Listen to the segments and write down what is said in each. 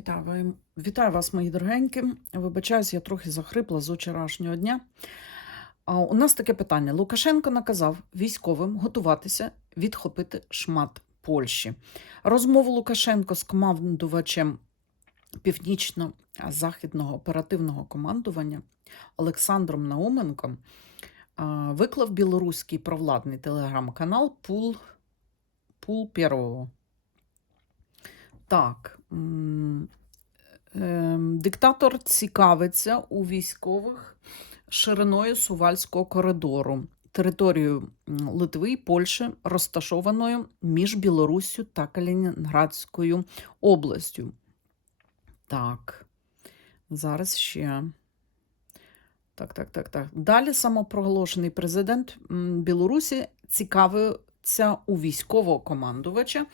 Вітаю, Вітаю вас, мої дорогенькі. Вибачаюсь, я трохи захрипла з вчорашнього дня. У нас таке питання. Лукашенко наказав військовим готуватися відхопити шмат Польщі. Розмову Лукашенко з командувачем Північно-Західного оперативного командування Олександром Науменком виклав білоруський провладний телеграм-канал Пул, Пул Первого. Так. ем, Диктатор цікавиться у військових шириною Сувальського коридору, територією Литви і Польщі, розташованою між Білоруссю та Калінінградською областю. Так, зараз ще. Так, так, так, так. Далі самопроголошений президент Білорусі цікавиться у військового командувача,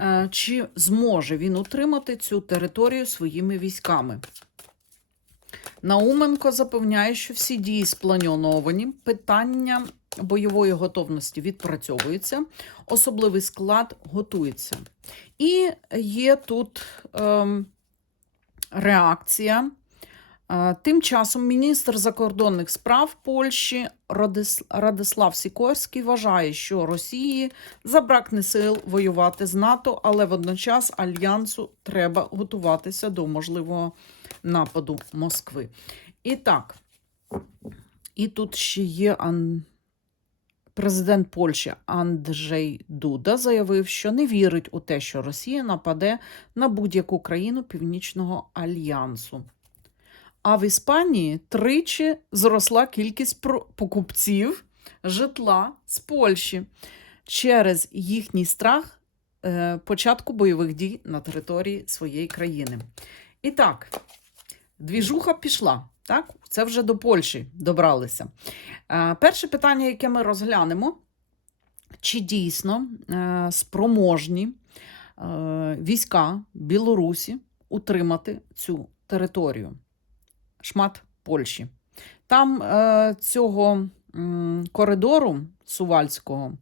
е, чи зможе він утримати цю територію своїми військами. Науменко запевняє, що всі дії сплановані, питання бойової готовності відпрацьовується, особливий склад готується. І є тут ем, реакція. Тим часом міністр закордонних справ Польщі Радис- Радислав Сікорський вважає, що Росії забракне сил воювати з НАТО, але водночас альянсу треба готуватися до можливого нападу Москви. І так, і тут ще є ан... президент Польщі Анджей Дуда заявив, що не вірить у те, що Росія нападе на будь-яку країну Північного альянсу. А в Іспанії тричі зросла кількість покупців житла з Польщі через їхній страх е, початку бойових дій на території своєї країни. І так, двіжуха пішла. Так? Це вже до Польщі добралися. Е, перше питання, яке ми розглянемо, чи дійсно е, спроможні війська Білорусі утримати цю територію, шмат Польщі. Там е, цього м, коридору Сувальського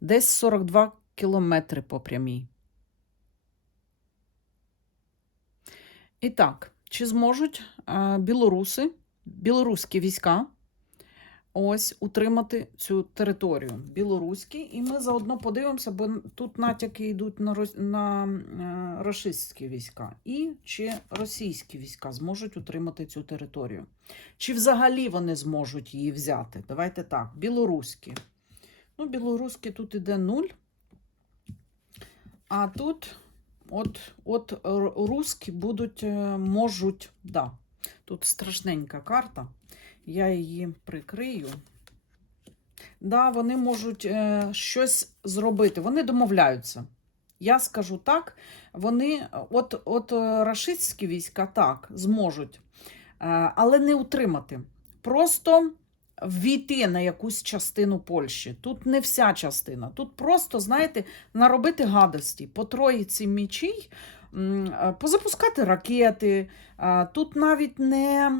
десь 42 кілометри по прямій. І так, чи зможуть е, білоруси, білоруські війська ось утримати цю територію? Білоруські, і ми заодно подивимося, бо тут натяки йдуть на, рос- на е, рашистські війська. І чи російські війська зможуть утримати цю територію? Чи взагалі вони зможуть її взяти? Давайте так, білоруські. Ну, білоруські тут іде нуль. А тут от, от р- руські будуть, е, можуть, да. Тут страшненька карта. Я її прикрию. Да, вони можуть е, щось зробити. Вони домовляються. Я скажу так, вони, от, от е, рашистські війська так, зможуть, е, але не утримати. Просто ввійти на якусь частину Польщі. Тут не вся частина. Тут просто, знаєте, наробити гадості, по троїці мічій, е, позапускати ракети. Тут навіть не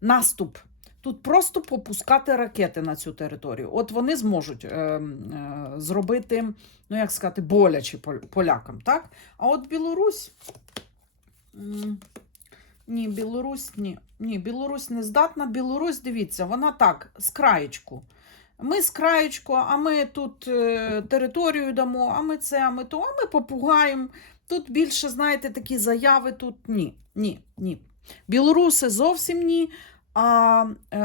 наступ. Тут просто попускати ракети на цю територію. От вони зможуть е, е, зробити, ну як сказати, боляче полякам, так? А от Білорусь. Ні, Білорусь, ні. Ні, Білорусь не здатна. Білорусь, дивіться, вона так, з краєчку. Ми з краєчку, а ми тут е, територію дамо, а ми це, а ми то, а ми попугаємо. Тут більше, знаєте, такі заяви тут ні, ні, ні. Білоруси зовсім ні. А е,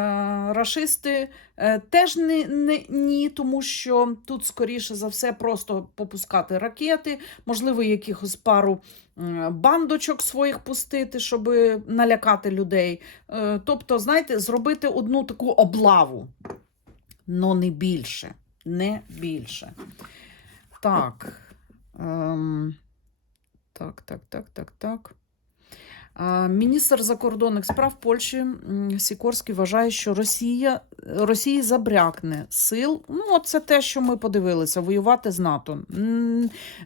рашисти е, теж не, не, ні, тому що тут, скоріше за все, просто попускати ракети, можливо, якихось пару м, бандочок своїх пустити, щоб налякати людей. Е, тобто, знаєте, зробити одну таку облаву. Но не більше. Не більше. Так. Ем, так, так, так, так, так. Міністр закордонних справ Польщі Сікорський вважає, що Росія, Росії забрякне сил. Ну, це те, що ми подивилися, воювати з НАТО.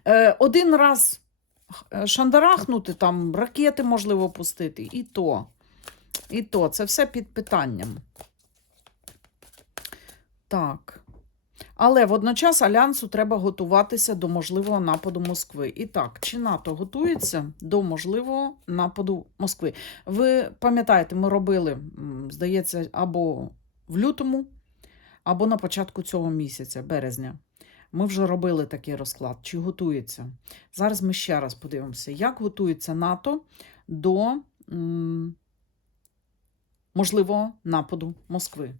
Е, Один раз е, шандарахнути, там ракети можливо пустити, і то. І то, це все під питанням. Так. Але водночас альянсу треба готуватися до можливого нападу Москви. І так, чи НАТО готується до можливого нападу Москви? Ви пам'ятаєте, ми робили, здається, або в лютому, або на початку цього місяця, березня. Ми вже робили такий розклад. Чи готується? Зараз ми ще раз подивимося, як готується НАТО до м, можливого нападу Москви.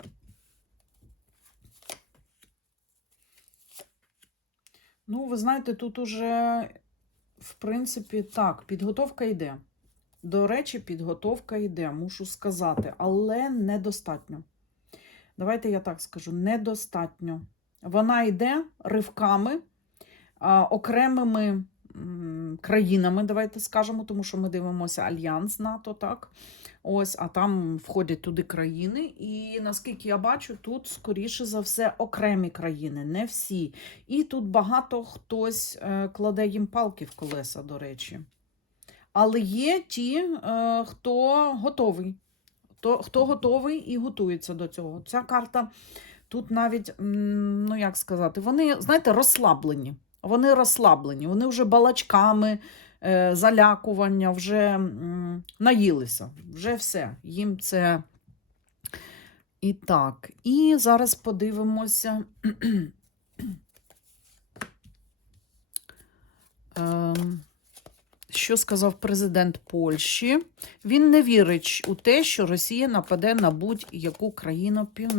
Ну, ви знаєте, тут уже, в принципі, так, підготовка йде. До речі, підготовка йде, мушу сказати, але недостатньо. Давайте я так скажу: недостатньо. Вона йде ривками, окремими країнами, давайте скажемо, тому що ми дивимося Альянс НАТО, так? Ось, а там входять туди країни. І наскільки я бачу, тут, скоріше за все, окремі країни, не всі. І тут багато хтось е, кладе їм палки в колеса, до речі. Але є ті, е, хто готовий. Хто, хто готовий і готується до цього. Ця карта тут навіть, ну як сказати, вони, знаєте, розслаблені. Вони розслаблені, вони вже балачками, е, залякування, вже наїлися, вже все. Їм це. І так, і зараз подивимося. Що сказав президент Польщі? Він не вірить у те, що Росія нападе на будь-яку країну пів...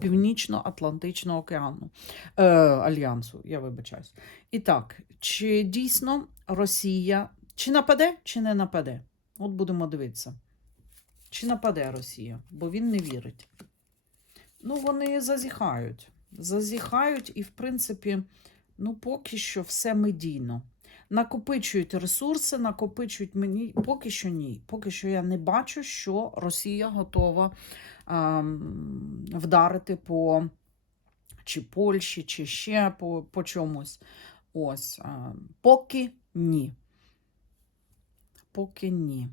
Північно-Атлантичного океану е, Альянсу. Я вибачаюсь. І так, чи дійсно Росія чи нападе, чи не нападе? От будемо дивитися. Чи нападе Росія? Бо він не вірить. Ну, вони зазіхають. Зазіхають, і, в принципі, ну, поки що все медійно. Накопичують ресурси, накопичують мені. Поки що ні. Поки що я не бачу, що Росія готова ем, вдарити по чи Польщі, чи ще по, по чомусь. Ось. ем, поки ні. Поки ні.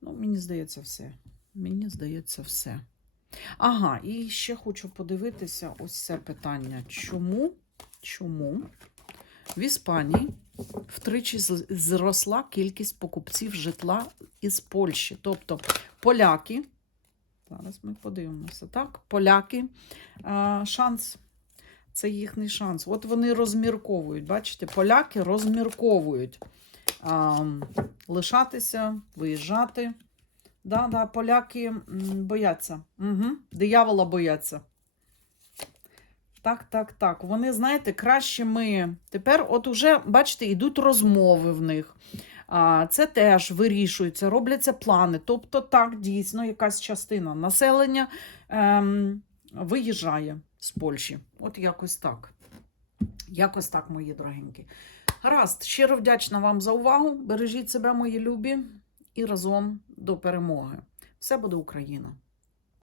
Ну, мені здається, все. Мені здається, все. Ага, і ще хочу подивитися ось це питання. Чому? Чому в Іспанії втричі зросла кількість покупців житла із Польщі? Тобто поляки, зараз ми подивимося, так? Поляки, шанс. Це їхній шанс. От вони розмірковують. Бачите, поляки розмірковують лишатися, виїжджати. Да, да, поляки бояться. Угу. Диявола бояться. Так, так, так. Вони, знаєте, краще ми. Тепер, от уже, бачите, йдуть розмови в них. Це теж вирішується, робляться плани. Тобто, так, дійсно, якась частина населення ем, виїжджає з Польщі. От якось так. Якось так, мої дорогенькі. Гаразд, щиро вдячна вам за увагу. Бережіть себе, мої любі, і разом до перемоги. Все буде Україна!